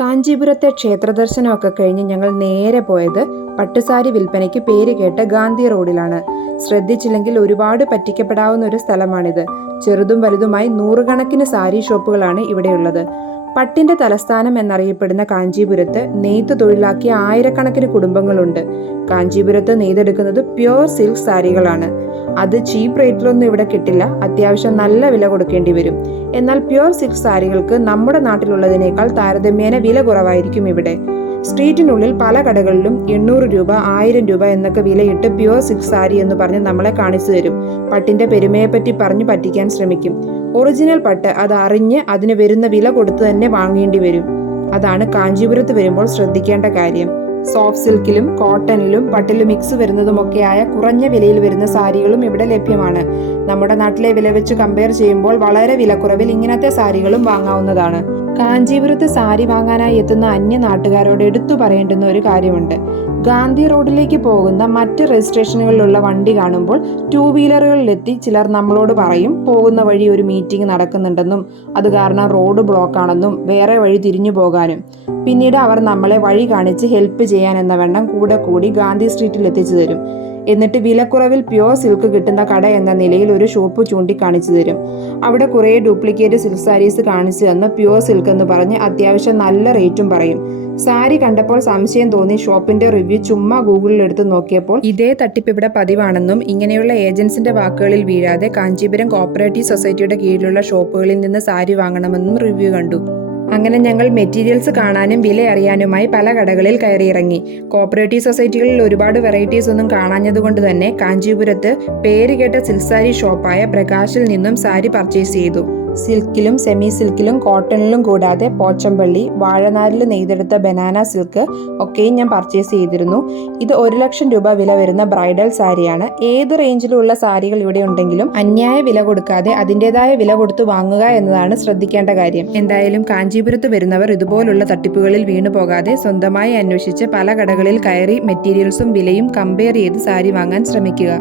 കാഞ്ചീപുരത്തെ ക്ഷേത്രദർശനമൊക്കെ കഴിഞ്ഞ് ഞങ്ങൾ നേരെ പോയത് പട്ടുസാരി വിൽപ്പനയ്ക്ക് പേര് കേട്ട ഗാന്ധി റോഡിലാണ്. ശ്രദ്ധിച്ചില്ലെങ്കിൽ ഒരുപാട് പറ്റിക്കപ്പെടാവുന്ന ഒരു സ്ഥലമാണിത്. ചെറുതും വലുതുമായി നൂറുകണക്കിന് സാരി ഷോപ്പുകളാണ് ഇവിടെയുള്ളത്. പട്ടിന്റെ തലസ്ഥാനം എന്നറിയപ്പെടുന്ന കാഞ്ചീപുരത്ത് നെയ്ത്ത് തൊഴിലാക്കിയ ആയിരക്കണക്കിന് കുടുംബങ്ങളുണ്ട്. കാഞ്ചീപുരത്ത് നെയ്തെടുക്കുന്നത് പ്യുവർ സിൽക്ക് സാരികളാണ്. അത് ചീപ്പ് റേറ്റിലൊന്നും ഇവിടെ കിട്ടില്ല. അത്യാവശ്യം നല്ല വില കൊടുക്കേണ്ടി വരും. എന്നാൽ പ്യുർ സിൽക്ക് സാരികൾക്ക് നമ്മുടെ നാട്ടിലുള്ളതിനേക്കാൾ താരതമ്യേന വില കുറവായിരിക്കും ഇവിടെ. സ്ട്രീറ്റിനുള്ളിൽ പല കടകളിലും എണ്ണൂറ് രൂപ ആയിരം രൂപ എന്നൊക്കെ വിലയിട്ട് പ്യുവർ സിൽക്ക് സാരി എന്ന് പറഞ്ഞ് നമ്മളെ കാണിച്ചു തരും. പട്ടിന്റെ പെരുമയെപ്പറ്റി പറഞ്ഞു പറ്റിക്കാൻ ശ്രമിക്കും. ഒറിജിനൽ പട്ട് അത് അറിഞ്ഞ് അതിന് വരുന്ന വില കൊടുത്തു തന്നെ വാങ്ങേണ്ടി വരും. അതാണ് കാഞ്ചീപുരത്ത് വരുമ്പോൾ ശ്രദ്ധിക്കേണ്ട കാര്യം. സോഫ്റ്റ് സിൽക്കിലും കോട്ടണിലും പട്ടിലും മിക്സ് വരുന്നതുമൊക്കെയായ കുറഞ്ഞ വിലയിൽ വരുന്ന സാരികളും ഇവിടെ ലഭ്യമാണ്. നമ്മുടെ നാട്ടിലെ വില വെച്ച് കമ്പയർ ചെയ്യുമ്പോൾ വളരെ വിലക്കുറവിൽ ഇങ്ങനത്തെ സാരികളും വാങ്ങാവുന്നതാണ്. കാഞ്ചീപുരത്ത് സാരി വാങ്ങാനായി എത്തുന്ന അന്യ നാട്ടുകാരോട് എടുത്തു പറയേണ്ടുന്ന ഒരു കാര്യമുണ്ട്. ഗാന്ധി റോഡിലേക്ക് പോകുന്ന മറ്റ് രജിസ്ട്രേഷനുകളിലുള്ള വണ്ടി കാണുമ്പോൾ ടൂ വീലറുകളിലെത്തി ചിലർ നമ്മളോട് പറയും പോകുന്ന വഴി ഒരു മീറ്റിംഗ് നടക്കുന്നുണ്ടെന്നും അത് കാരണം റോഡ് ബ്ലോക്ക് ആണെന്നും വേറെ വഴി തിരിഞ്ഞു പോകാനും. പിന്നീട് അവർ നമ്മളെ വഴി കാണിച്ച് ഹെൽപ്പ് ചെയ്യാൻ എന്ന വണ്ണം കൂടെ കൂടി ഗാന്ധി സ്ട്രീറ്റിൽ എത്തിച്ചു തരും. എന്നിട്ട് വിലക്കുറവിൽ പ്യുവർ സിൽക്ക് കിട്ടുന്ന കട എന്ന നിലയിൽ ഒരു ഷോപ്പ് ചൂണ്ടിക്കാണിച്ചു തരും. അവിടെ കുറേ ഡ്യൂപ്ലിക്കേറ്റ് സിൽക്ക് സാരീസ് കാണിച്ചു തന്ന് പ്യുവർ സിൽക്ക് എന്ന് പറഞ്ഞ് അത്യാവശ്യം നല്ല റേറ്റും പറയും. സാരി കണ്ടപ്പോൾ സംശയം തോന്നി ഷോപ്പിന്റെ റിവ്യൂ ചുമ്മാ ഗൂഗിളിൽ എടുത്ത് നോക്കിയപ്പോൾ ഇതേ തട്ടിപ്പ് ഇവിടെ പതിവാണെന്നും ഇങ്ങനെയുള്ള ഏജൻസിന്റെ വാക്കുകളിൽ വീഴാതെ കാഞ്ചീപുരം കോപ്പറേറ്റീവ് സൊസൈറ്റിയുടെ കീഴിലുള്ള ഷോപ്പുകളിൽ നിന്ന് സാരി വാങ്ങണമെന്നും റിവ്യൂ കണ്ടു. അങ്ങനെ ഞങ്ങൾ മെറ്റീരിയൽസ് കാണാനും വില അറിയാനുമായി പല കടകളിൽ കയറിയിറങ്ങി. കോപ്പറേറ്റീവ് സൊസൈറ്റികളിൽ ഒരുപാട് വെറൈറ്റീസ് ഒന്നും കാണാഞ്ഞതുകൊണ്ട് തന്നെ കാഞ്ചീപുരത്ത് പേര് കേട്ട സാരി ഷോപ്പായ പ്രകാശിൽ നിന്നും സാരി പർച്ചേസ് ചെയ്തു. സിൽക്കിലും സെമി സിൽക്കിലും കോട്ടണിലും കൂടാതെ പോച്ചമ്പള്ളി വാഴനാരിൽ നെയ്തെടുത്ത ബനാന സിൽക്ക് ഒക്കെയും ഞാൻ പർച്ചേസ് ചെയ്തിരുന്നു. ഇത് ഒരു ലക്ഷം രൂപ വില വരുന്ന ബ്രൈഡൽ സാരിയാണ്. ഏത് റേഞ്ചിലുള്ള സാരികൾ ഇവിടെ ഉണ്ടെങ്കിലും അന്യായ വില കൊടുക്കാതെ അതിന്റെതായ വില കൊടുത്തു വാങ്ങുക എന്നതാണ് ശ്രദ്ധിക്കേണ്ട കാര്യം. എന്തായാലും കാഞ്ചീപുരത്ത് വരുന്നവർ ഇതുപോലുള്ള തട്ടിപ്പുകളിൽ വീണു പോകാതെ സ്വന്തമായി അന്വേഷിച്ച് പല കടകളിൽ കയറി മെറ്റീരിയൽസും വിലയും കമ്പയർ ചെയ്ത് സാരി വാങ്ങാൻ ശ്രമിക്കുക.